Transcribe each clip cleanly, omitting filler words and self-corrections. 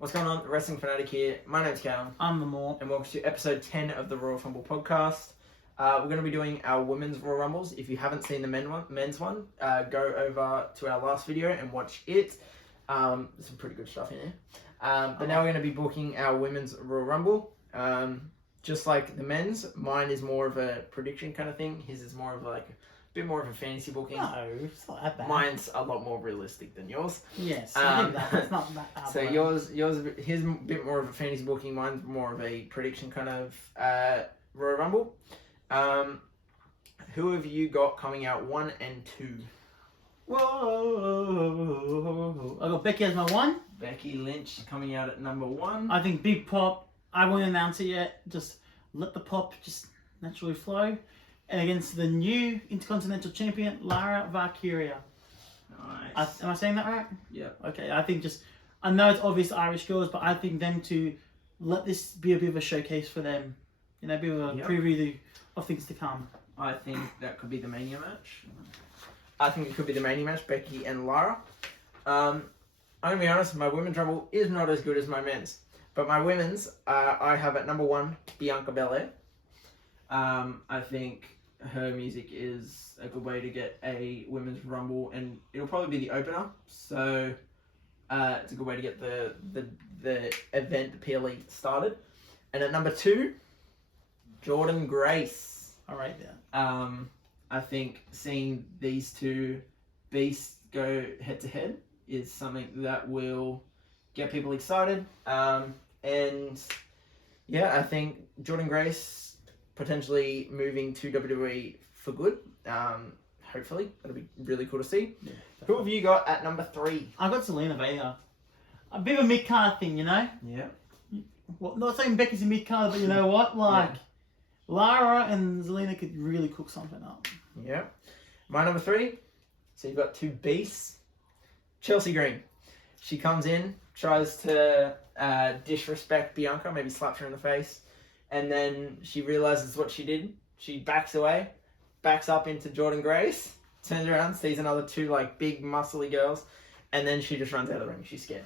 What's going on? Wrestling Fanatic here. My name's Callum. I'm the more. And welcome to episode 10 of the Royal Fumble podcast. We're going to be doing our women's Royal Rumbles. If you haven't seen the men's one, go over to our last video and watch it. There's some pretty good stuff in here. But now we're going to be booking our women's Royal Rumble. Just like the men's, mine is more of a prediction kind of thing. His is more of like a bit more of a fantasy booking. No, it's not that bad. Mine's a lot more realistic than yours. Yes, I think that. It's not that hard. So his a bit more of a fantasy booking. Mine's more of a prediction kind of Royal Rumble. Who have you got coming out 1 and 2? Whoa! I got Becky as my 1. Becky Lynch coming out at number 1. I think Big Pop. I won't announce it yet. Just let the pop just naturally flow. And against the new Intercontinental Champion, Lara Valkyria. Nice. Am I saying that right? Yeah. Okay, I think I know it's obvious Irish girls, but I think them to let this be a bit of a showcase for them. You know, a bit of a preview of things to come. I think that could be the Mania match. I think it could be the Mania match, Becky and Lara. I'm going to be honest, my women's rumble is not as good as my men's. But my women's, I have at number 1, Bianca Belair. I think her music is a good way to get a women's rumble, and it'll probably be the opener. So it's a good way to get the event, the PLE started. And at number 2, Jordan Grace. All right, yeah. I think seeing these two beasts go head to head is something that will get people excited. And yeah, I think Jordan Grace potentially moving to WWE for good. Hopefully, that'll be really cool to see. Yeah, who have you got at number 3? I got Zelina Vega. A bit of a mid card thing, you know. Yeah. Well, not saying Becky's a mid card, but you know what? Like Lara and Zelina could really cook something up. Yeah. My number 3. So you've got 2 beasts. Chelsea Green. She comes in, tries to disrespect Bianca, maybe slaps her in the face, and then she realizes what she did. She backs away, backs up into Jordan Grace, turns around, sees another 2 like big muscly girls, and then she just runs out of the ring. She's scared.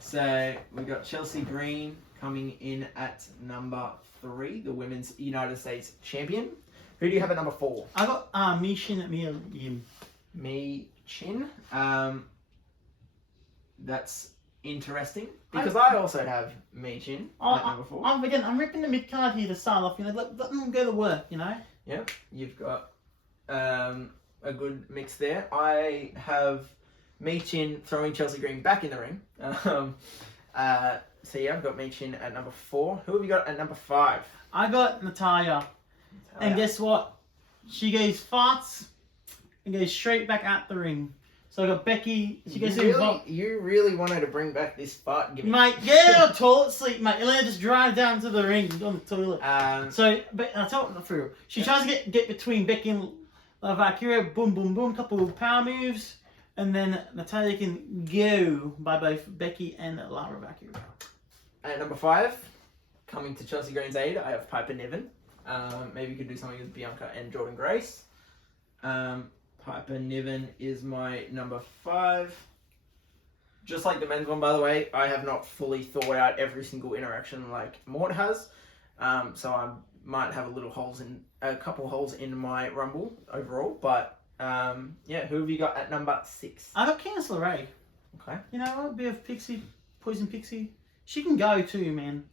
So we got Chelsea Green coming in at number 3, the Women's United States Champion. Who do you have at number 4? I got Mishin at Yim. Mi Chin. That's interesting because I also have Mi Chin at number 4. I'm ripping the mid card here to start off. You know, let them go to work. You know. Yeah, you've got a good mix there. I have Mi Chin throwing Chelsea Green back in the ring. So yeah, I've got Mi Chin at number 4. Who have you got at number 5? I got Natalia. And guess what? She goes farts and goes straight back at the ring. So I got Becky. She goes You really wanted to bring back this fart gimmick. Mate, get her toilet seat, mate. Elena just drive down to the ring on the toilet. But I'll tell you for real. She tries to get between Becky and Valkyria. Boom, boom, boom. Couple of power moves. And then Natalia can go by both Becky and Lara Valkyria. At number 5, coming to Chelsea Green's aid, I have Piper Niven. Maybe you could do something with Bianca and Jordan Grace. Piper Niven is my number 5. Just like the men's one, by the way, I have not fully thought out every single interaction like Mort has. So I might have a couple holes in my rumble overall. But yeah, who have you got at number 6? I got Candice LeRae. Okay. You know, a bit of Poison Pixie. She can go too, man.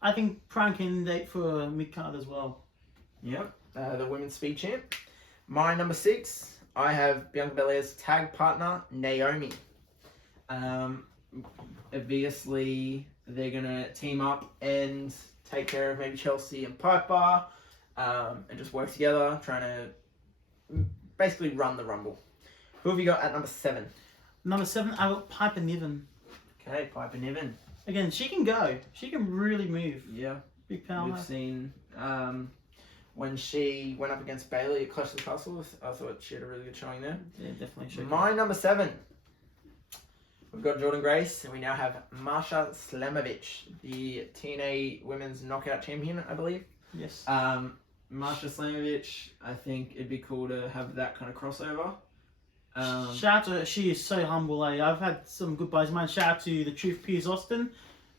I think prime candidate for mid card as well. Yep, the women's speed champ. My number 6, I have Bianca Belair's tag partner, Naomi. Obviously, they're going to team up and take care of maybe Chelsea and Piper and just work together, trying to basically run the Rumble. Who have you got at number 7? Number 7, I got Piper Niven. Okay, Piper Niven. Again, she can go. She can really move. Yeah. Big power. We've seen when she went up against Bayley at Clash of the Castle, I thought she had a really good showing there. Yeah, definitely. My number 7. We've got Jordan Grace, and we now have Marsha Slamovich, the TNA Women's Knockout Champion, I believe. Yes. Marsha Slamovich, I think it'd be cool to have that kind of crossover. Shout out to her. She is so humble. I've had some good buddies of mine. Shout out to the Truth Piers Austin.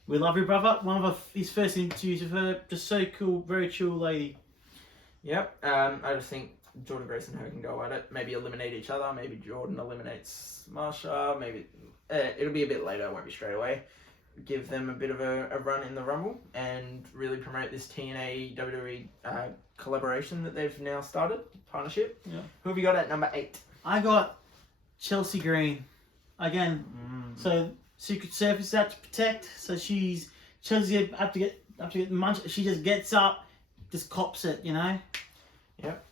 We love your brother. One of his first interviews with her. Just so cool. Very chill lady. Yep. I just think Jordan Grace and her can go at it. Maybe eliminate each other. Maybe Jordan eliminates Marsha. Maybe it'll be a bit later. It won't be straight away. Give them a bit of a run in the Rumble and really promote this TNA WWE collaboration that they've now started, partnership. Yeah. Who have you got at number 8? I got Chelsea Green. Again, so Secret Service out to protect. So Chelsea have to get munched. She just gets up, just cops it, you know. Yep.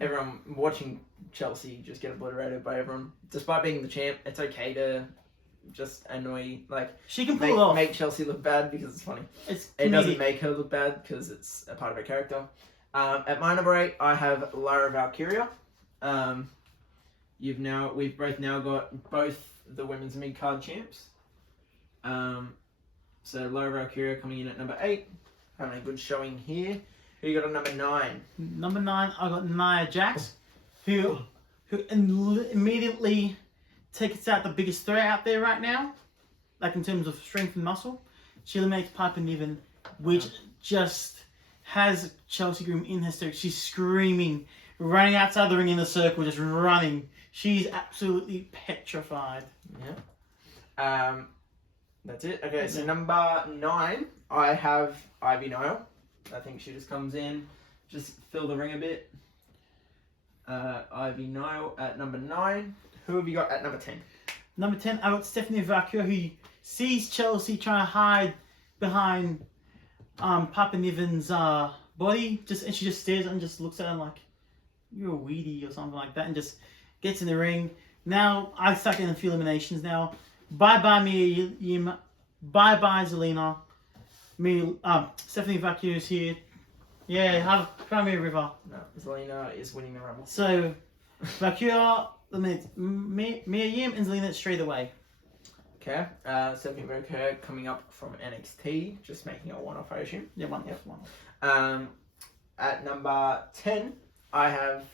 Everyone watching Chelsea just get obliterated by everyone. Despite being the champ, it's okay to just annoy, she can pull it off. Make Chelsea look bad because it's funny. It doesn't make her look bad because it's a part of her character. At my number 8, I have Lara Valkyria. We've both now got both the women's mid-card champs. So Lara Valkyria coming in at number 8, having a good showing here. Who you got on number 9? Number 9, I got Nia Jax, who immediately takes out the biggest threat out there right now, like in terms of strength and muscle. She eliminates Piper Niven, which just has Chelsea Green in hysterics. She's screaming, running outside the ring in a circle, just running. She's absolutely petrified. Yeah. That's it. Okay, so number 9, I have Ivy Nile. I think she just comes in, just fill the ring a bit. Ivy Nile at number 9. Who have you got at number 10? Number 10, I got Stephanie Valkyria, who sees Chelsea trying to hide behind Piper Niven's body, and she just stares and just looks at him like, you're a weedy or something like that, and just gets in the ring. Now, I stuck in a few eliminations now. Bye-bye Mia Yim. Bye-bye Zelina. Stephanie Valkyria is here. Yeah, have Crimea River. No, Zelina is winning the Rumble. So, Valkyria, Mia Yim and Zelina straight away. Okay, Stephanie Valkyria coming up from NXT, just making a one-off, I assume. Yeah, one Yep. off. At number 10, I have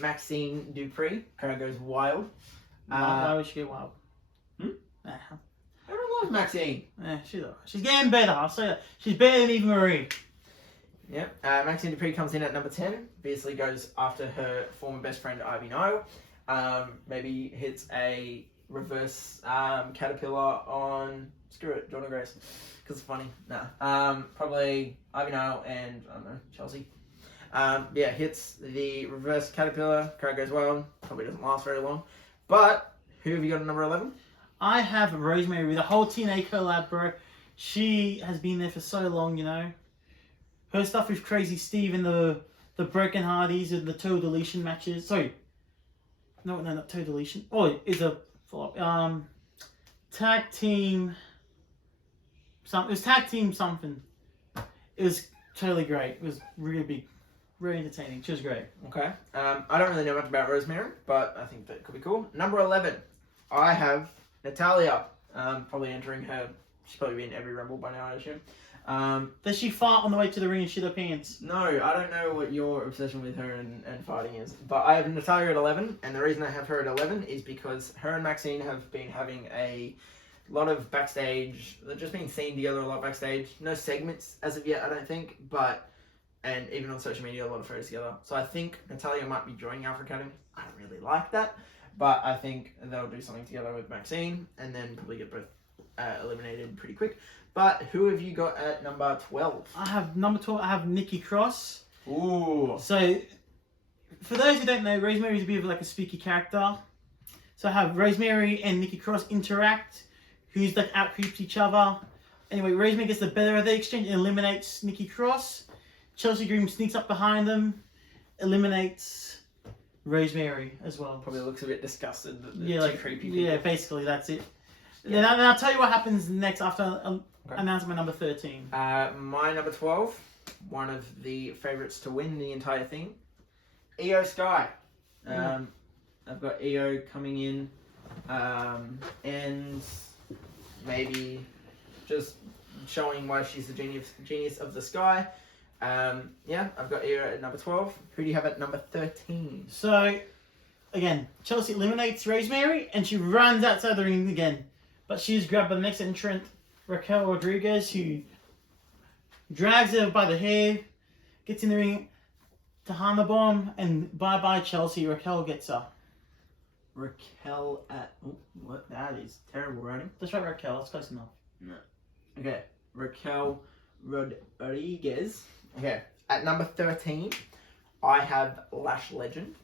Maxine Dupree. Kind of goes wild. Why would she go wild? Everyone loves Maxine. Yeah, she's getting better. I'll say that. She's better than Eva Marie. Yep. Maxine Dupree comes in at number 10. Obviously goes after her former best friend Ivy Nile. Maybe hits a reverse caterpillar on Jordan Grace because it's funny. Nah. Probably Ivy Nile and I don't know, Chelsea. Hits the reverse caterpillar. Crowd goes wild. Probably doesn't last very long. But who have you got at number 11? I have Rosemary, the whole TNA collab, bro. She has been there for so long, you know. Her stuff with Crazy Steve and the Broken Hardys and the Toe Deletion matches. Sorry. No, not Toe Deletion. Oh, it's a follow-up. Tag team. It was tag team something. It was totally great. It was really big. Very entertaining. She was great. Okay. I don't really know much about Rosemary, but I think that could be cool. Number 11, I have Natalia. Probably entering her. She's probably been in every Rumble by now, I assume. Does she fart on the way to the ring and shit her pants? No, I don't know what your obsession with her and farting is. But I have Natalia at 11, and the reason I have her at 11 is because her and Maxine have been having a lot of backstage. They've just been seen together a lot backstage. No segments as of yet, I don't think, and even on social media, a lot of photos together. So I think Natalia might be joining Alpha Academy. I don't really like that, but I think they'll do something together with Maxine, and then probably get both eliminated pretty quick. But who have you got at number 12? I have number 12. I have Nikki Cross. Ooh. So, for those who don't know, Rosemary is a bit of like a spooky character. So I have Rosemary and Nikki Cross interact, who's like out creeps each other. Anyway, Rosemary gets the better of the exchange and eliminates Nikki Cross. Chelsea Green sneaks up behind them, eliminates Rosemary as well. Probably looks a bit disgusted that yeah, like creepy people. Yeah, basically that's it. Yeah. Then I'll tell you what happens next after announcing my number 13. My number 12, one of the favourites to win the entire thing, Io Sky. I've got Io coming in, and maybe just showing why she's the genius of the sky. I've got Io at number 12. Who do you have at number 13? So, again, Chelsea eliminates Rosemary, and she runs outside the ring again. But she's grabbed by the next entrant, Raquel Rodriguez, who drags her by the hair, gets in the ring to hammer bomb, and bye-bye Chelsea. Raquel gets her. Raquel at... Oh, what? That is terrible writing. That's right, Raquel. That's close enough. No. Okay. Raquel Rodriguez. Okay. At number 13, I have Lash Legend.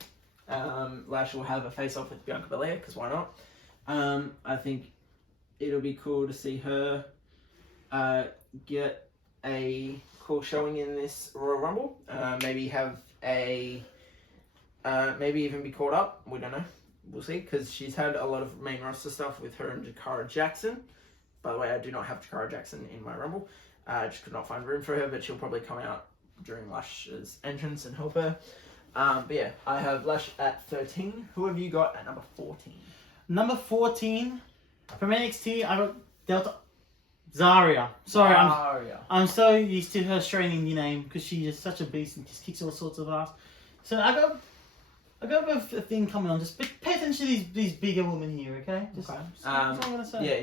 Lash will have a face-off with Bianca Belair, because why not? I think it'll be cool to see her get a cool showing in this Royal Rumble. Maybe have a... maybe even be caught up. We don't know. We'll see, because she's had a lot of main roster stuff with her and Jakara Jackson. By the way, I do not have Jakara Jackson in my Rumble. I just could not find room for her, but she'll probably come out during Lash's entrance and help her. But yeah, I have Lash at 13. Who have you got at number 14? Number 14, from NXT, I got Delta Zarya. Sorry, I'm so used to her straining the name because she is such a beast and just kicks all sorts of ass. So I got with a thing coming on. Just pay attention to these bigger women here, okay? Just, Okay. that's all I'm gonna say. Yeah,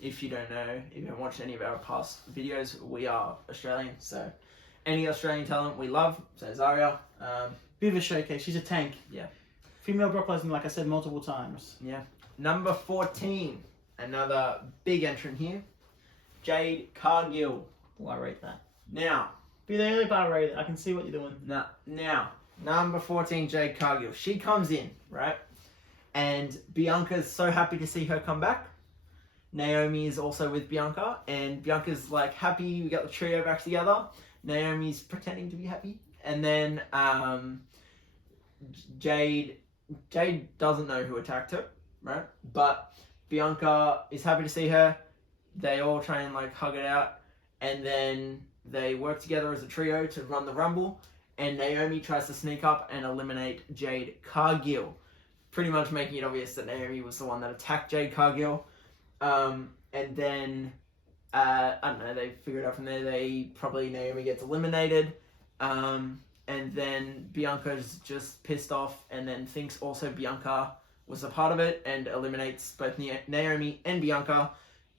if you don't know, if you haven't watched any of our past videos, we are Australian, so any Australian talent we love. So Zarya. Bit of a showcase. She's a tank. Yeah. Female Brock Lesnar, like I said multiple times. Yeah. Number 14, another big entrant here, Jade Cargill. Oh, I rate that. Now. Be the early bar rate it. I can see what you're doing. Now, number 14, Jade Cargill. She comes in, right? And Bianca's so happy to see her come back. Naomi is also with Bianca, and Bianca's like happy we got the trio back together. Naomi's pretending to be happy, and then Jade doesn't know who attacked her, right? But Bianca is happy to see her. They all try and like hug it out, and then they work together as a trio to run the Rumble. And Naomi tries to sneak up and eliminate Jade Cargill, pretty much making it obvious that Naomi was the one that attacked Jade Cargill. And then, I don't know, they figure it out from there. Naomi gets eliminated. And then Bianca's just pissed off and then thinks also Bianca was a part of it and eliminates both Naomi and Bianca.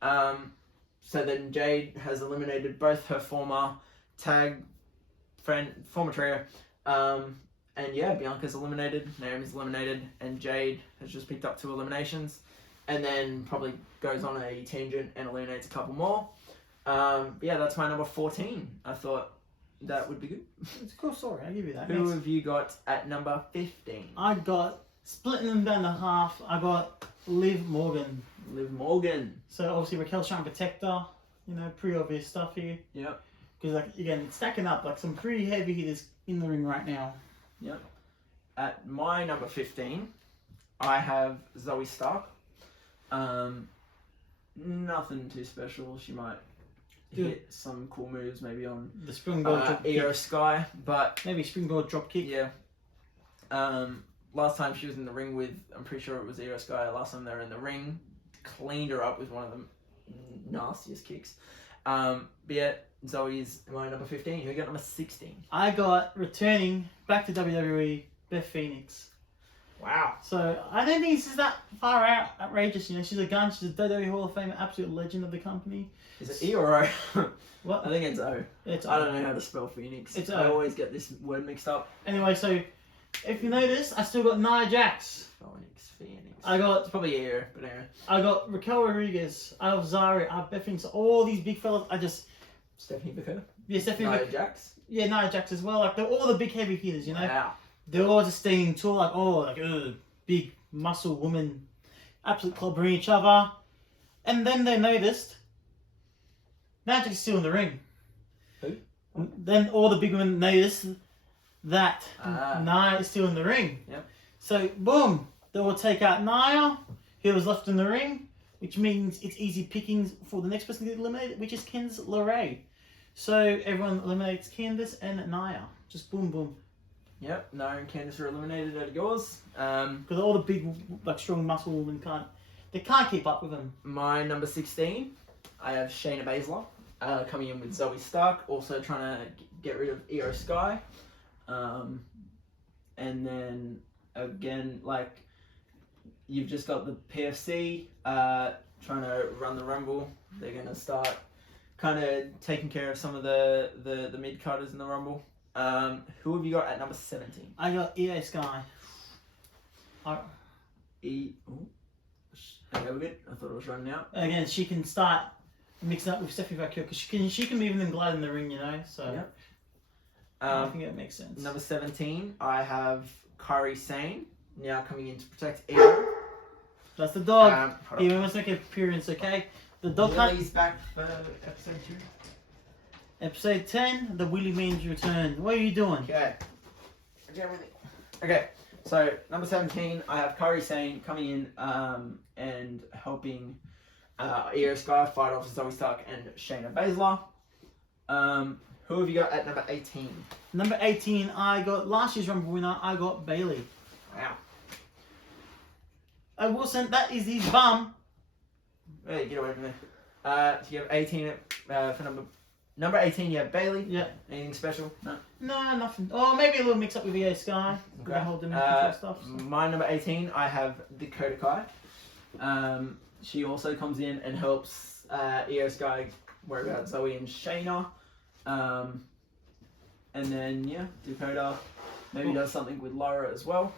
So then Jade has eliminated both her former trio. And yeah, Bianca's eliminated, Naomi's eliminated, and Jade has just picked up 2 eliminations. And then probably goes on a tangent and eliminates a couple more. Yeah, that's my number 14. I thought that would be good. It's a cool story, I'll give you that. Who have you got at number 15? I got, splitting them down to half, I got Liv Morgan. Liv Morgan. So obviously Raquel's trying to protect her. You know, pretty obvious stuff here. Yep. Because like, again, it's stacking up like some pretty heavy hitters in the ring right now. Yep. At my number 15, I have Zoe Stark. Nothing too special. She might hit some cool moves, maybe on the springboard drop kick. Io Sky, but maybe springboard drop kick. Yeah. Last time she was in the ring with, I'm pretty sure it was Io Sky. Last time they were in the ring, cleaned her up with one of the nastiest kicks. But yeah, Zoe's my number 15. Who got number 16? I got returning back to WWE, Beth Phoenix. Wow. So I don't think this is that far out outrageous. You know, she's a gun. She's a WWE Hall of Fame, absolute legend of the company. Is it E or O? What? I think it's O. It's O. I don't know how to spell Phoenix. It's I O. always get this word mixed up. Anyway, so if you notice, I still got Nia Jax. Phoenix. I got. It's probably E, but anyway. I got Raquel Rodriguez. I have Zarya. I have Beth Phoenix. All these big fellas. Stephanie Booker. Yeah, Stephanie Nia Booker. Jax. Yeah, Nia Jax as well. Like they're all the big heavy hitters. You know. Wow. They're all just standing tall. Like big muscle woman, absolute clobbering each other. And then they noticed Nia Jax is still in the ring. Who? Then all the big women noticed that Nia is still in the ring. Yep. So boom, they will take out Nia, who was left in the ring, which means it's easy pickings for the next person to get eliminated, which is Candice LeRae. So everyone eliminates Candice and Nia. Just boom, boom. Yep, no, and Candice are eliminated out of yours. Because all the big, like strong muscle women can't keep up with them. My number 16, I have Shayna Baszler coming in with Zoe Stark, also trying to get rid of Io Sky. And then again, like, you've just got the PFC trying to run the Rumble. They're going to start kind of taking care of some of the mid-cutters in the Rumble. Who have you got at number 17? I got EA Sky. Okay, we're good. I thought it was running out. Again, she can start mixing up with Stephanie Valkyrie because she can move and glide in the ring, you know. So Yep. I think it makes sense. Number 17, I have Kairi Sane now coming in to protect Io. That's the dog. He must make an appearance, okay? The dog. Lily's back for episode 2. Episode 10, the Willy Means return. What are you doing? Okay, so number 17, I have Kairi Sane coming in and helping Io Sky fight off Zoe Stark and Shayna Baszler. Who have you got at number 18? Number 18, I got last year's Rumble winner, I got Bailey. Wow. Wilson, that is his bum. Hey, get away from me. So you have 18 for number 18. You have Bailey. Yeah. Anything special? No. No, nothing. Oh, maybe a little mix up with EA Sky. Okay. The whole dimension stuff. So. My number 18, I have Dakota Kai. She also comes in and helps Io Sky worry about Zoe and Shayna. And then yeah, Dakota maybe does something with Lara as well.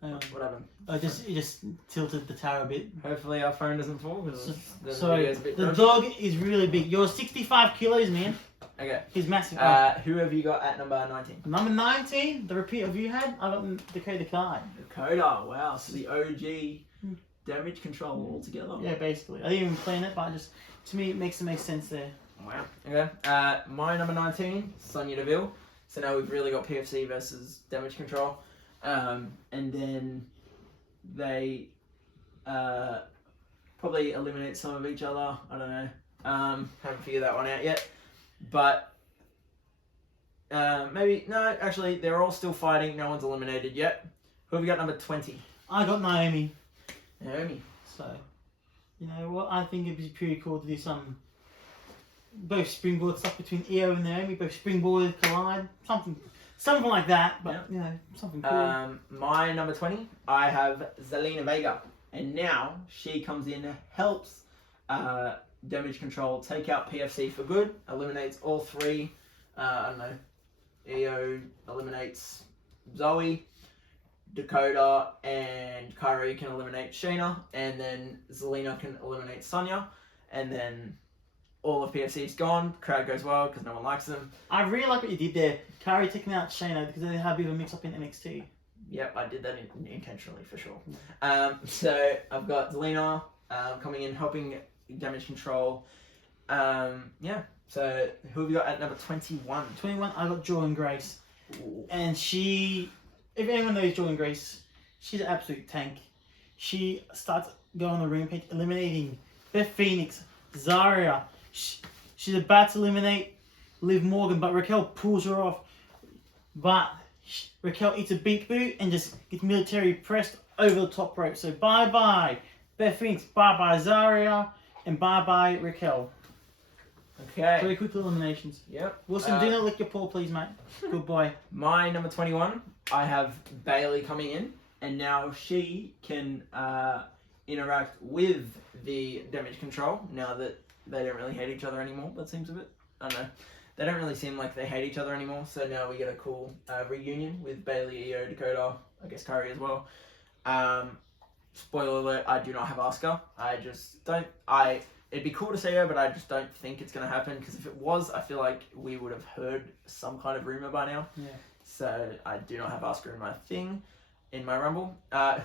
What happened? You just tilted the tower a bit. Hopefully our phone doesn't fall. So the dog is really big. You're 65 kilos, man. Okay. He's massive. Who have you got at number 19? Number 19, the repeat of you had, I got Dakota Kai. Dakota, wow. So the OG damage control altogether. Yeah, basically. I didn't even plan it, but to me, it makes sense there. Wow. Okay. My number 19, Sonya Deville. So now we've really got PFC versus damage control. And then they probably eliminate some of each other. I don't know. Haven't figured that one out yet. But maybe, no, actually, they're all still fighting. No one's eliminated yet. Who have you got number 20? I got Naomi. Naomi. So, you know what? I think it'd be pretty cool to do some both springboard stuff between Io and Naomi, both springboard collide, something like that, but you know, something cool. My number 20, I have Zelina Vega, and now she comes in, helps damage control take out PFC for good, eliminates all three. I don't know, Io eliminates Zoe, Dakota and Kairi can eliminate Shayna, and then Zelina can eliminate Sonya, and then all of PFC's gone. Crowd goes wild because no one likes them. I really like what you did there. Kairi taking out Shayna because they had a bit of a mix up in NXT. Yep, I did that intentionally for sure. So I've got Zelina coming in, helping damage control. Yeah. So who have you got at number 21? 21, I got Jordan Grace. Ooh. And she, if anyone knows Jordan Grace, she's an absolute tank. She starts going on the rampage, eliminating Beth Phoenix, Zarya. She's about to eliminate Liv Morgan, but Raquel pulls her off. But Raquel eats a beat boot and just gets military pressed over the top rope. So bye-bye Beth Phoenix, bye-bye Zarya, and bye-bye Raquel. Okay. Very quick eliminations. Yep. Wilson, do not lick your paw, please, mate. Good boy. My number 21, I have Bailey coming in, and now she can interact with the damage control now that they don't really hate each other anymore. That seems a bit, I don't know. They don't really seem like they hate each other anymore, so now we get a cool reunion with Bailey, Io, Dakota, I guess Kairi as well. Spoiler alert, I do not have Asuka. I just don't, it'd be cool to see her, but I just don't think it's going to happen, because if it was, I feel like we would have heard some kind of rumour by now. Yeah. So I do not have Asuka in my Rumble.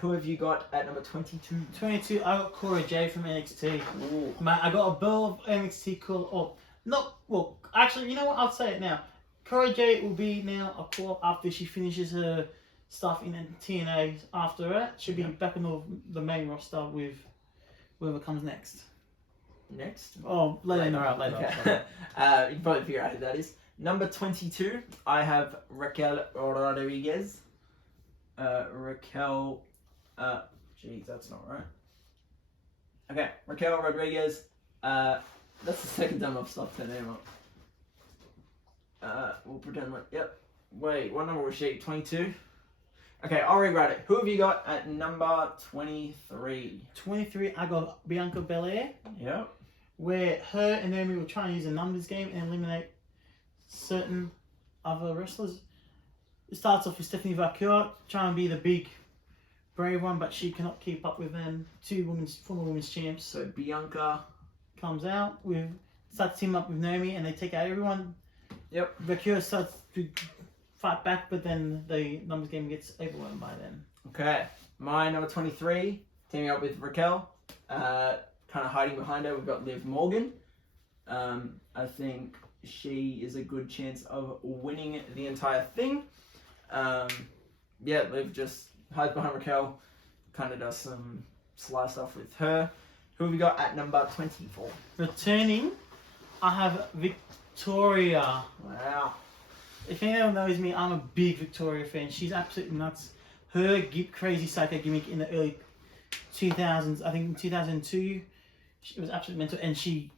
Who have you got at number 22? 22, I got Cora Jade from NXT. Ooh. Mate, I got a bill of NXT call actually, you know what? I'll say it now. Cora Jade will be now a call after she finishes her stuff in TNA. After that, she'll be back on the main roster with whoever comes next. Next? Oh, later. Okay. You can probably figure out who that is. Number 22, I have Raquel Rodriguez. Raquel, geez, that's not right. Okay, Raquel Rodriguez. That's the second time I've stopped her name up. We'll pretend like, yep. Wait, what number was she? 22? Okay, I'll rewrite it. Who have you got at number 23? 23, I got Bianca Belair, Yep. where her and Naomi will try and use a numbers game and eliminate certain other wrestlers. It starts off with Stephanie Vaquer trying to be the big, brave one, but she cannot keep up with them. Former women's champs. So Bianca Comes out with starts teaming up with Naomi and they take out everyone. Yep. Vaquer starts to fight back, but then the numbers game gets overwhelmed by them. Okay, my number 23, teaming up with Raquel, kind of hiding behind her, we've got Liv Morgan. I think she is a good chance of winning the entire thing. Liv just hides behind Raquel, kind of does some sly stuff with her. Who have we got at number 24? Returning, I have Victoria. Wow. If anyone knows me, I'm a big Victoria fan. She's absolutely nuts. Her crazy psycho gimmick in the early 2000s, I think in 2002, she was absolutely mental. And she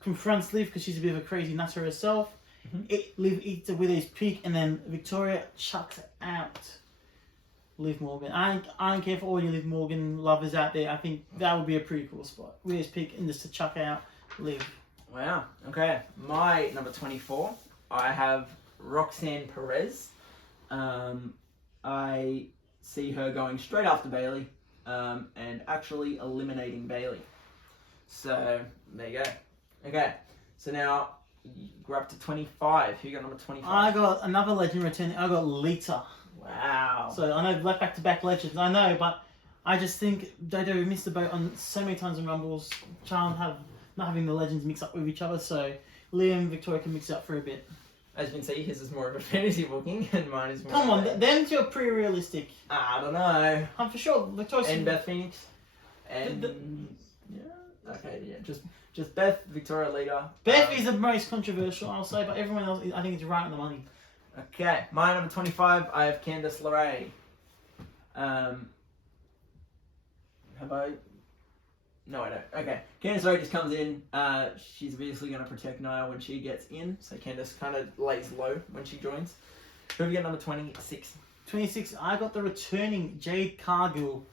confronts Liv because she's a bit of a crazy nutter herself. Liv eats her with his peak, and then Victoria chucks out Liv Morgan. I don't care for all you Liv Morgan lovers out there. I think that would be a pretty cool spot. With his peak and just to chuck out Liv. Wow. Okay, my number 24, I have Roxanne Perez. I see her going straight after Bailey and actually eliminating Bailey. So there you go. Okay, so now we're up to 25. Who you got number 25? I got another legend returning. I got Lita. Wow. So I know back-to-back legends. I know, but I just think Dodo missed the boat on so many times in Rumbles. Not having the legends mix up with each other. So Liam and Victoria can mix it up for a bit. As you can see, his is more of a fantasy booking, and mine is more. Come on, them two are pretty realistic. I don't know. I'm for sure Victoria's And Beth Phoenix. And just Beth, Victoria, Lita. Beth is the most controversial, I'll say, but everyone else, I think, is right on the money. Okay, my number 25, I have Candice LeRae. Have I? No, I don't. Okay, Candice LeRae just comes in. She's obviously going to protect Nia when she gets in, so Candice kind of lays low when she joins. Who have you got number 26? 26, I got the returning Jade Cargill.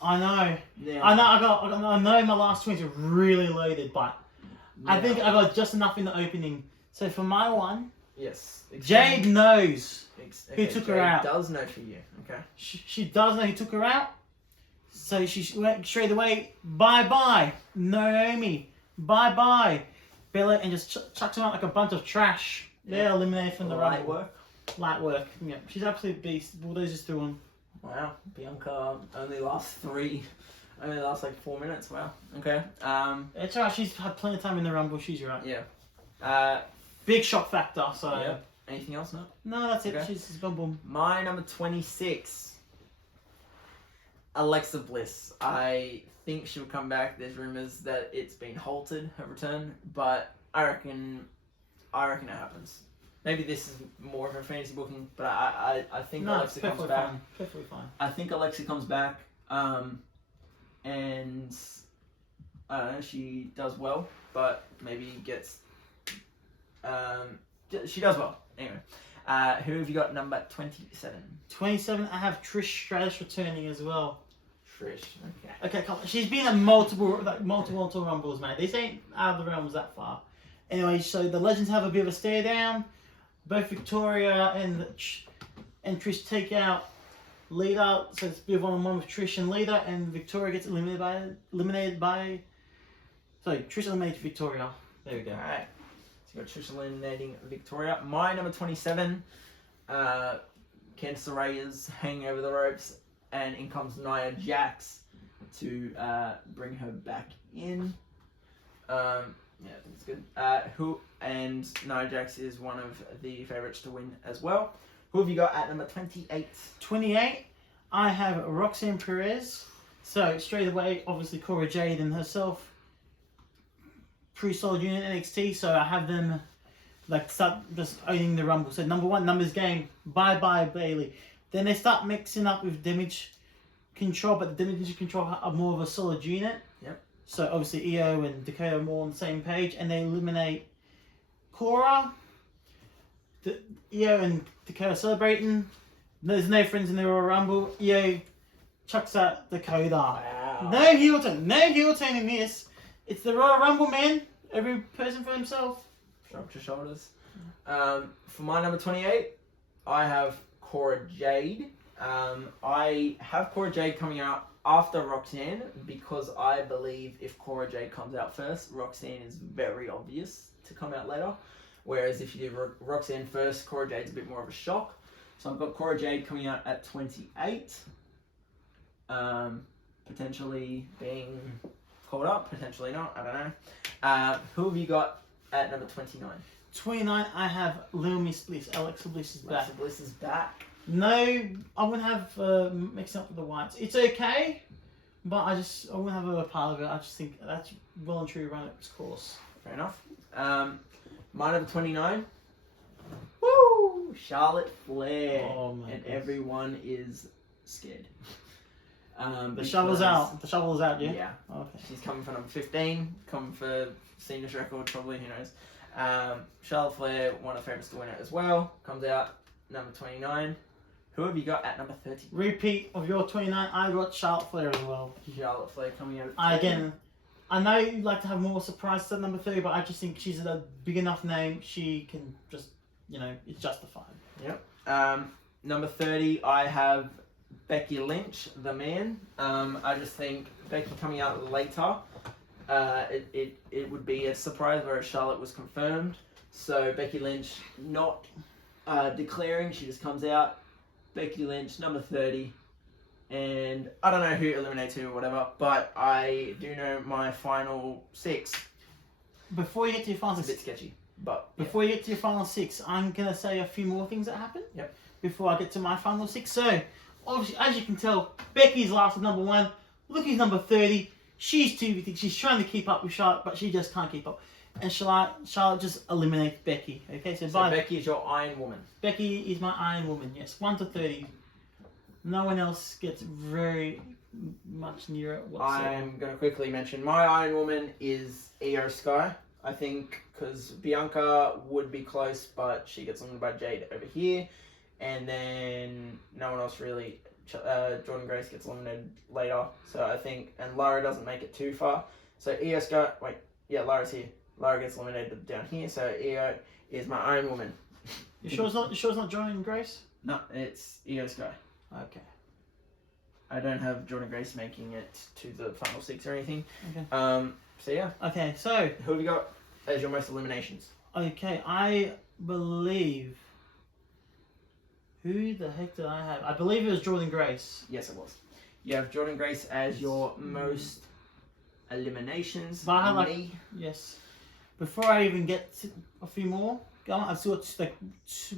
I know. Yeah. I know my last 20s are really loaded, but I think I got just enough in the opening. So for my one, yes, Jade knows who took her Jade out. Does know for you. Okay. She does know who took her out. So she went straight away. Bye-bye, Naomi. Bye-bye, Bella, and just chucks them out like a bunch of trash. They're eliminated from the light Rumble. work. Light work. Yeah, she's absolute beast. Bulldozers through them. Wow, Bianca only lasts like 4 minutes. Wow. Okay. It's alright. She's had plenty of time in the Rumble. She's right. Yeah. Big shock factor. So. Yeah. Anything else? No. No, that's it. Okay. She's boom boom. My number 26. Alexa Bliss. I think she'll come back. There's rumors that it's been halted, her return, but I reckon it happens. Maybe this is more of a fantasy booking, but I think Alexa comes back. Perfectly fine. I think Alexa comes back, and I don't know, she does well, but maybe gets. She does well. Anyway, who have you got number 27? 27. I have Trish Stratus returning as well. Trish. Okay. Okay, come on. She's been in multiple Rumbles, man. This ain't out of the realms that far. Anyway, so the Legends have a bit of a stare down. Both Victoria and Trish take out Lita, so it's a bit of one-on-one with Trish and Lita, and Victoria gets eliminated by. Sorry, Trish eliminates Victoria. There we go. Alright. So you got Trish eliminating Victoria. My number 27, Candice LeRae is hanging over the ropes, and in comes Nia Jax to bring her back in. Yeah, that's good. And Nia Jax is one of the favourites to win as well. Who have you got at number 28? 28, I have Roxanne Perez. So straight away, obviously Cora Jade and herself, pretty solid unit NXT. So I have them start just owning the Rumble. So number one, numbers game. Bye bye Bailey. Then they start mixing up with Damage Control, but the Damage Control are more of a solid unit. Yep. So obviously EO and Dakota are more on the same page, and they eliminate Cora. The EO and Dakota celebrating. There's no friends in the Royal Rumble. Io chucks out Dakota. Wow. No heel turn in this. It's the Royal Rumble, man. Every person for himself. Shrug to shoulders. For my number 28, I have Cora Jade. I have Cora Jade coming out after Roxanne because I believe if Cora Jade comes out first, Roxanne is very obvious to come out later. Whereas if you do Roxanne first, Cora Jade's a bit more of a shock. So I've got Cora Jade coming out at 28. Potentially being called up, potentially not, I don't know. Who have you got at number 29? 29, I have Little Miss Bliss. Alexa Bliss is back. Alexa Bliss is back. No, I wouldn't have mixing up with the whites. It's okay, but I wouldn't have a part of it. I just think that's well and truly run its course. Fair enough. My number 29. Woo! Charlotte Flair. Oh my and goodness. everyone is scared. The shovel's out. The shovel is out, yeah? Yeah. Okay. She's coming for number 15, coming for seniors record, probably, who knows. Charlotte Flair, one of the favourites to win it as well, comes out number 29. Who have you got at number 30? Repeat of your 29, I got Charlotte Flair as well. Charlotte Flair coming out at 30. Again, I know you'd like to have more surprises at number 30, but I just think she's a big enough name, she can just, it's justified. Yep. Number 30, I have Becky Lynch, the man. I just think Becky coming out later, it would be a surprise, whereas Charlotte was confirmed. So Becky Lynch not declaring, she just comes out. Becky Lynch, number 30. And I don't know who eliminates who or whatever, but I do know my final 6. Before you get to your final It's a bit 6, sketchy, but yeah. before you get to your final 6, I'm going to say a few more things that happen. Yep. Before I get to my final 6. So, obviously, as you can tell, Becky's last at number 1. Lookie's number 30. She's too big. She's trying to keep up with Charlotte, but she just can't keep up. And Charlotte just eliminates Becky. Okay, so Becky is your Iron Woman. Becky is my Iron Woman. Yes, 1 to 30. No one else gets very much near it whatsoever. I'm going to quickly mention my Iron Woman is Io Sky. I think because Bianca would be close, but she gets eliminated by Jade over here. And then no one else really. Jordan Grace gets eliminated later. So I think, and Lara doesn't make it too far. So Io Sky, Lara's here. Lara gets eliminated down here. So Io is my Iron Woman. You sure it's not Jordan Grace? No, it's Io Sky. Okay. I don't have Jordan Grace making it to the final 6 or anything. Okay. So yeah. Okay, so Who have you got as your most eliminations? okay, I believe. Who the heck did I have? I believe it was Jordan Grace. Yes, it was. You have Jordan Grace as your most eliminations. But I had yes. Before I even get to a few more, I've still got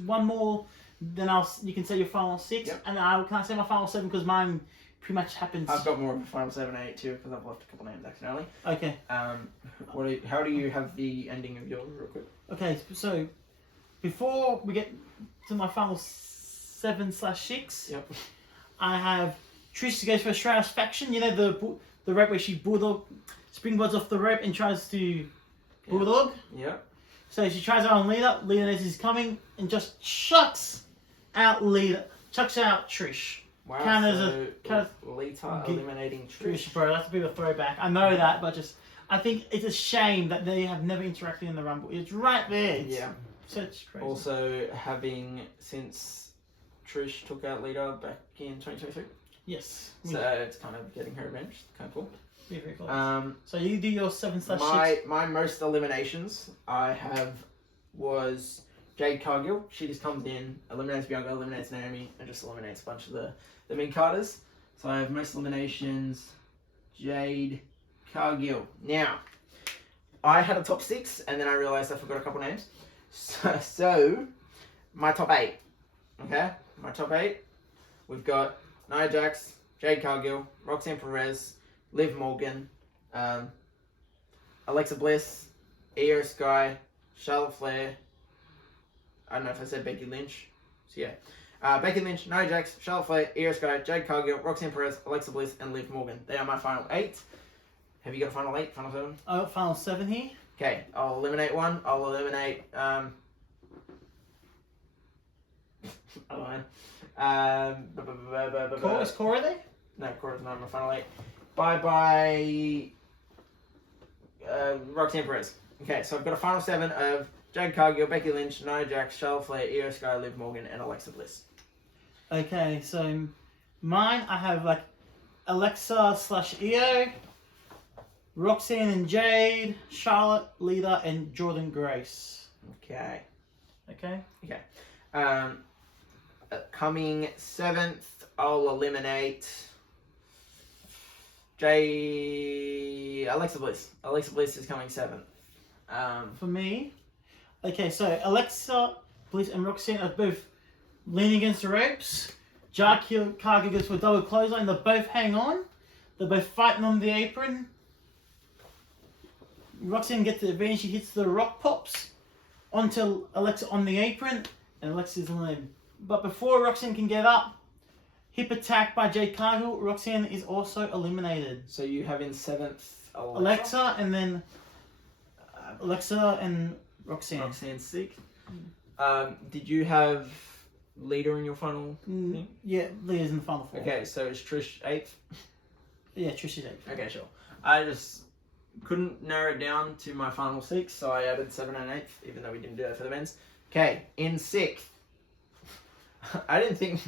one more. Then you can say your final 6, Yep. and can I say my final 7 because mine pretty much happens. I've got more of a final 7 and 8 too because I've left a couple names accidentally. Okay. How do you have the ending of yours real quick? Okay, so before we get to my final 7/6, Yep. I have Trish goes for a satisfaction. You know the rope where she bulldog springboards off the rope and tries to bulldog. Yep. So she tries out on Lita. Lita knows he's coming and just chucks out Trish. Wow. Count Lita eliminating Trish. Trish, bro, that's a bit of a throwback. I know that, but I think it's a shame that they have never interacted in the Rumble. It's right there. It's such crazy. Also, having since Trish took out Lita back in 2023. Yes. So it's kind of getting her revenge. Kind of cool. Very close. So you do your 7/6. My most eliminations I have was Jade Cargill. She just comes in, eliminates Bianca, eliminates Naomi, and just eliminates a bunch of the mid-carders. So I have most eliminations, Jade Cargill. Now, I had a top 6, and then I realised I forgot a couple names. So my top 8. Okay? My top 8. We've got Nia Jax, Jade Cargill, Roxanne Perez, Liv Morgan, Alexa Bliss, Io Sky, Charlotte Flair. I don't know if I said Becky Lynch. So yeah. Becky Lynch, Nia Jax, Charlotte Flair, Io Sky, Jade Cargill, Roxanne Perez, Alexa Bliss, and Liv Morgan. They are my final 8. Have you got a final 8? Final 7? I got final 7 here. Okay, I'll eliminate one. I'll eliminate Other Cora, is Cora there? No, Cora's not in my final 8. Bye. Roxanne Perez. Okay, so I've got a final 7 of Jade Cargill, Becky Lynch, Nia Jax, Charlotte Flair, Io Sky, Liv Morgan, and Alexa Bliss. Okay, so mine, I have like Alexa/Io, Roxanne and Jade, Charlotte, Lita, and Jordan Grace. Okay. Okay. Coming 7th, I'll eliminate Alexa Bliss. Alexa Bliss is coming 7th. For me, okay, so Alexa Bliss and Roxanne are both leaning against the ropes. Jade Cargill goes for a double clothesline. They both hang on. They're both fighting on the apron. Roxanne gets the advantage. She hits the rock pops onto Alexa on the apron, and Alexa's eliminated. But before Roxanne can get up, hip attack by Jade Cargill, Roxanne is also eliminated. So you have in 7th Alexa and then Alexa and Roxanne. Roxanne's 6th. Did you have Lita in your final thing? Yeah, Lita's in the final 4. Okay, so is Trish 8th? Yeah, Trish is 8th. Okay, sure. I just couldn't narrow it down to my final 6, so I added 7 and 8th, even though we didn't do that for the men's. Okay, in 6th. I didn't think...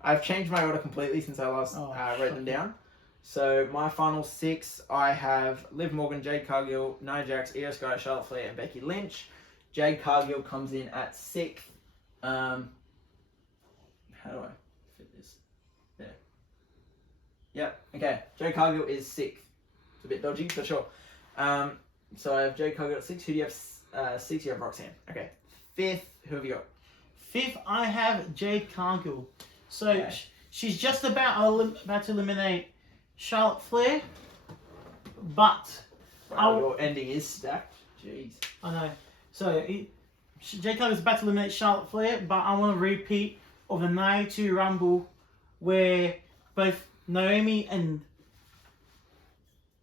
I've changed my order completely since I last wrote them down. So my final 6, I have Liv Morgan, Jade Cargill, Nia Jax, Io Sky, Charlotte Flair, and Becky Lynch. Jade Cargill comes in at 6th. How do I fit this? There. Yep, okay. Jade Cargill is 6th. It's a bit dodgy, but sure. So I have Jade Cargill at 6. Who do you have? 6, you have Roxanne. Okay. 5th, who have you got? 5th, I have Jade Cargill. So Okay. she's just about to eliminate Charlotte Flair, but Wow, your ending is stacked. Jeez. I know. So Jade Cargill's about to eliminate Charlotte Flair, but I want to repeat of the 92 Rumble where both Naomi and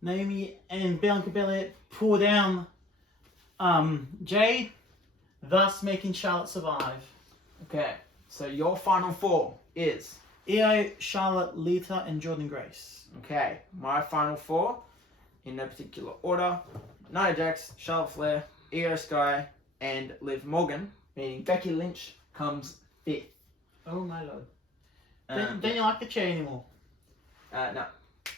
Bianca Belair pull down Jade, thus making Charlotte survive. Okay, so your final 4 is... Io, Charlotte, Lita, and Jordan Grace. Okay, my final 4, in no particular order, Nia Jax, Charlotte Flair, Io Sky, and Liv Morgan, meaning Becky Lynch comes 5th. Oh my lord. Don't you like the chair anymore? No,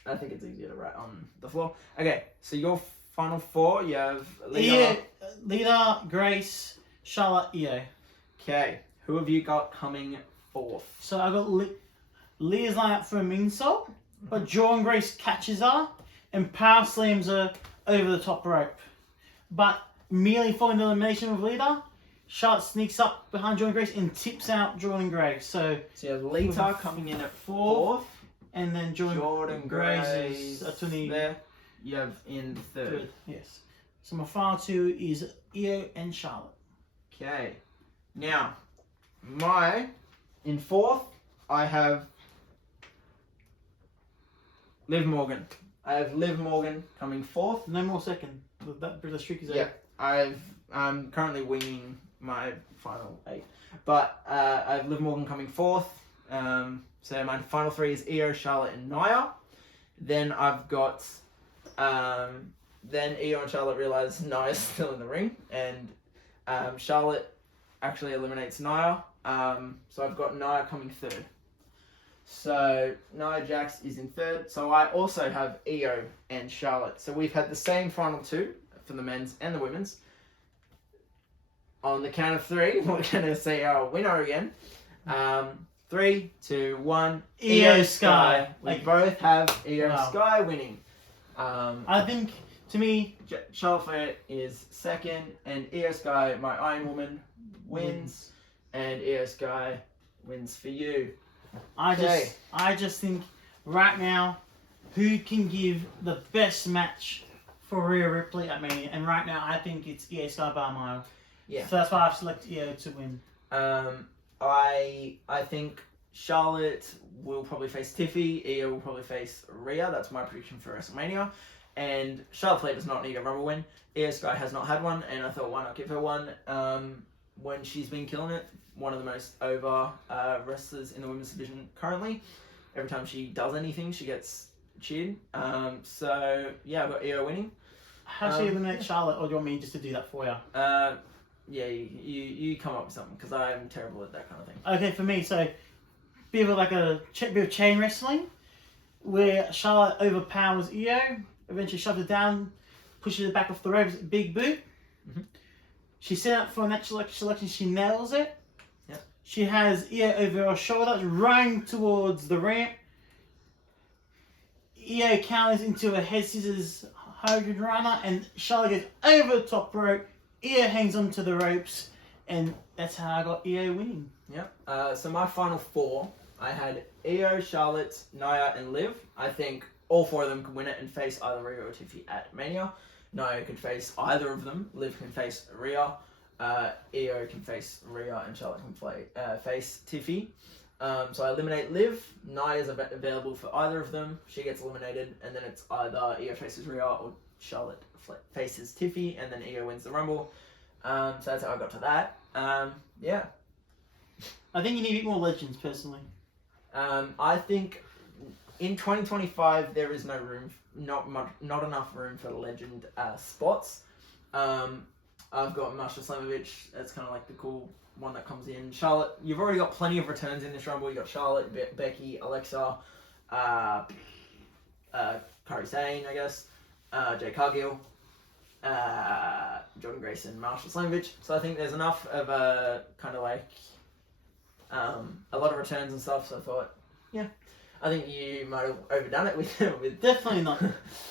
I think it's easier to write on the floor. Okay, so your final 4, you have Lita, Grace, Charlotte, Io. Okay, who have you got coming 4th? So I got Leah's line up for a moonsault, but Jordan Grace catches her and power slams her over the top rope. But immediately following the elimination of Lita, Charlotte sneaks up behind Jordan Grace and tips out Jordan Grace. So you have Lita coming in at 4th. And then Jordan Grace is a 20. There. You have in 3rd. Yes. So my final 2 is Io and Charlotte. Okay. Now, in 4th, I have Liv Morgan. I have Liv Morgan coming 4th. No more second. That British streak is over. Yeah, I'm currently winging my final 8. But I have Liv Morgan coming 4th. So my final 3 is Io, Charlotte, and Nia. Then I've got... then Io and Charlotte realise Nia's still in the ring. And Charlotte actually eliminates Nia. So I've got Nia coming 3rd. So Nia Jax is in 3rd. So I also have Io and Charlotte. So we've had the same final 2 for the men's and the women's. On the count of 3, we're going to say our winner again. 3, 2, 1. Io Sky. We both have Io Sky winning. I think, to me, Charlotte Flair is 2nd, and Io Sky, my Iron Woman, wins, and Io Sky wins for you. I just think right now, who can give the best match for Rhea Ripley at Mania? And right now, I think it's Io Sky by a mile. Yeah. So that's why I've selected Io to win. I think Charlotte will probably face Tiffy. Io will probably face Rhea. That's my prediction for WrestleMania. And Charlotte Flair does not need a Rumble win. Io Sky has not had one, and I thought, why not give her one? when she's been killing it. One of the most over wrestlers in the women's division currently. Every time she does anything, she gets cheered. So yeah, I've got Io winning. How do you eliminate Charlotte, or do you want me just to do that for you? Yeah, you come up with something, because I am terrible at that kind of thing. Okay, for me, so bit of chain wrestling, where Charlotte overpowers Io, eventually shoves it down, pushes it back off the ropes, big boot. Mm-hmm. She's set up for a natural selection, she nails it. Yep. She has Io over her shoulder, running towards the ramp. Io counters into a head scissors Hydra runner, and Charlotte gets over the top rope. Io hangs onto the ropes, and that's how I got Io winning. Yep. So my final four, I had Io, Charlotte, Nia, and Liv. I think all four of them can win it and face either Rhea or Tiffy at Mania. Nia can face either of them. Liv can face Rhea. Io can face Rhea, and Charlotte can face Tiffy. So I eliminate Liv. Nia is available for either of them. She gets eliminated, and then it's either Io faces Rhea or Charlotte faces Tiffy, and then Io wins the Rumble. So that's how I got to that. Yeah. I think you need a bit more legends, personally. I think in 2025 there is no room, not enough room for legend spots. I've got Masha Slamovich. That's kind of like the cool one that comes in. Charlotte, you've already got plenty of returns in this Rumble. You got Charlotte, Becky, Alexa, Kairi Sane, I guess, Jay Cargill, Jordan Grayson, Marshall Slamovich. So I think there's enough of a kind of like a lot of returns and stuff. So I thought, yeah, I think you might have overdone it with Definitely not.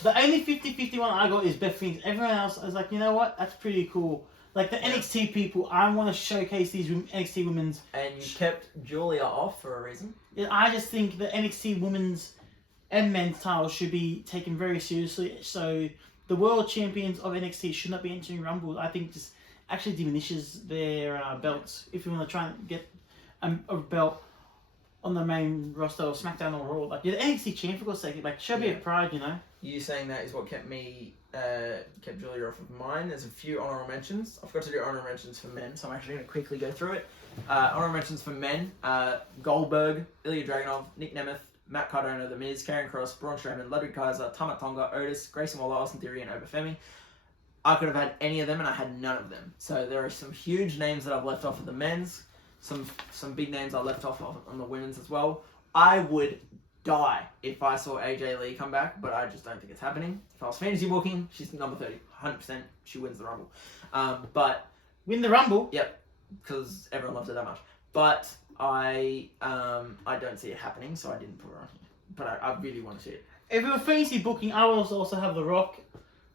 The only 50-50 one I got is Beth Phoenix. Everyone else, I was like, you know what? That's pretty cool. Like the NXT people, I want to showcase these NXT women's. And you kept Julia off for a reason. Yeah, I just think the NXT women's and men's titles should be taken very seriously. So the world champions of NXT should not be entering Rumble. I think just actually diminishes their belts if you want to try and get a belt on the main roster of SmackDown or Raw. Like, you're the NXT champion for God's sake. Like, show me a pride, you know? You saying that is what kept Julia off of mine. There's a few honorable mentions. I forgot to do honorable mentions for men, so I'm actually going to quickly go through it. Honorable mentions for men: Goldberg, Ilya Dragunov, Nick Nemeth, Matt Cardona, The Miz, Karrion Kross, Braun Strowman, Ludwig Kaiser, Tama Tonga, Otis, Grayson Waller, Austin Theory, and Obafemi. I could have had any of them, and I had none of them. So there are some huge names that I've left off of the men's. Some big names I left off on the women's as well. I would die if I saw AJ Lee come back, but I just don't think it's happening. If I was fantasy booking, she's number 30, 100%. She wins the Rumble. But win the Rumble. Yep, because everyone loves her that much. But I don't see it happening, so I didn't put her on here. But I really want to see it. If we were fantasy booking, I would also have The Rock.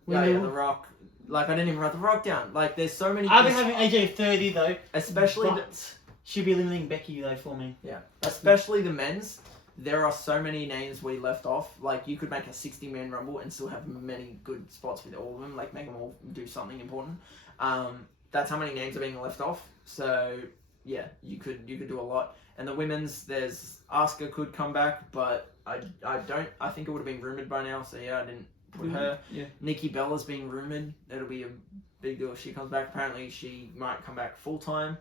Yeah, The Rock. Like, I didn't even write The Rock down. Like, there's so many... I've been having AJ 30, though. Especially... She'd be eliminating Becky, though, for me. Yeah. Especially the men's. There are so many names we left off. Like, you could make a 60-man Rumble and still have many good spots with all of them. Like, make them all do something important. That's how many names are being left off. So, yeah, you could do a lot. And the women's, there's... Asuka could come back, but I think it would have been rumoured by now. So, yeah, I didn't put her. Yeah. Nikki Bella's being rumoured. It'll be a big deal if she comes back. Apparently, she might come back full-time.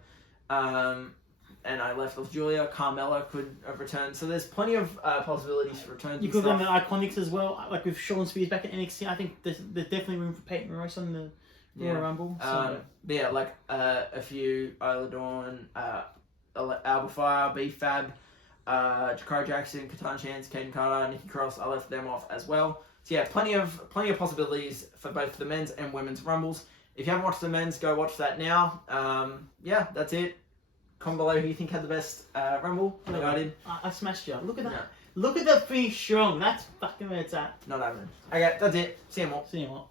And I left off Julia. Carmella could have returned. So there's plenty of possibilities for returns. You could have done the Iconics as well. Like with Shawn Spears back at NXT, I think there's definitely room for Peyton Royce on the Royal Rumble. So. But yeah, like a few Isla Dawn, Alba Fire, B-Fab, Jakari Jackson, Katan Chance, Caden Carter, Nikki Cross. I left them off as well. So yeah, plenty of possibilities for both the men's and women's Rumbles. If you haven't watched the men's, go watch that now. Yeah, that's it. Comment below who you think had the best Rumble. Like I did. I smashed you. Look at that. No. Look at that finish strong. That's fucking where it's at. Not happening. Okay, that's it. See you more. See you more.